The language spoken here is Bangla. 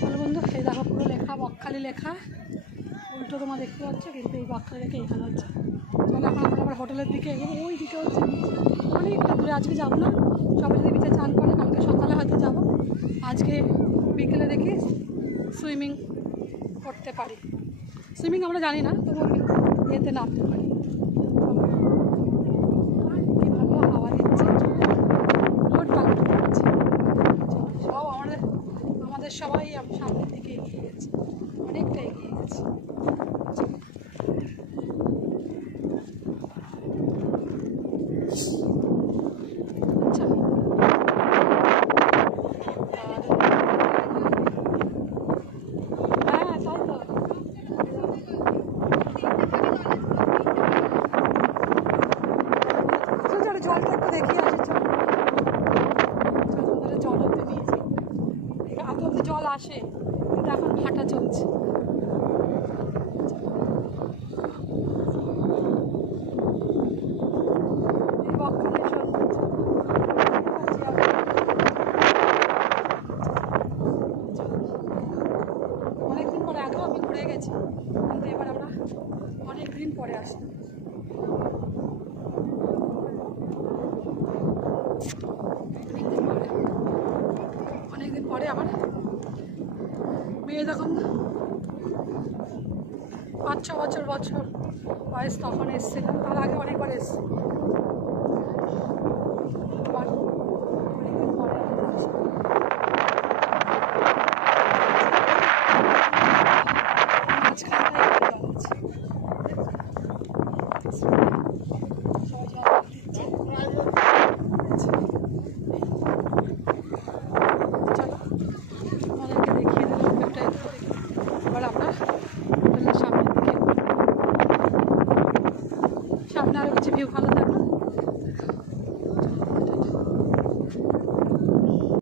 চলো বন্ধু, এই দেখো পুরো লেখা বকখালি লেখা, উল্টো তোমার দেখতে পাচ্ছ, কিন্তু এই বকখালি লেখা এখানে হচ্ছে। চলো এখন আমরা আবার হোটেলের দিকে এগোবো। ওই দিকে হচ্ছে অনেকটা দূরে, আজকে যাবো না, সবাই যদি বিচে চান করে কালকে সকালে হয়তো যাবো। আজকে বিকেলে দেখি সুইমিং করতে পারি। সুইমিং আমরা জানি না, তবুও ইয়েতে নামতে পারি। কী ভালো হাওয়া দিচ্ছে, রোড পাল্টে যাচ্ছে, সব আমাদের সবাই সামনের দিকে এগিয়ে গেছে, অনেকটা এগিয়ে গেছে। আচ্ছা, হ্যাঁ তাই তো। জলটা একটু দেখিয়ে আসে, জল অব্দি দিয়েছি, এত অব্দি জল আসে, কিন্তু এখন ভাটা চলছে। অনেকদিন পরে, আগেও আমি ঘুরে গেছি, কিন্তু এবার আমরা অনেকদিন পরে আসি। অনেকদিন পরে আমার মেয়ে যখন 5-6 বছর বয়স তখন এসেছিলাম, তার আগে অনেকবার এসেছি। অনেকদিন পরে আমাদেরকে দেখিয়ে দিলাম একটা, এবার আমরা হোটেলের সামনের দিকে, সামনে আরও কিছু ভিউ ভালো থাকে।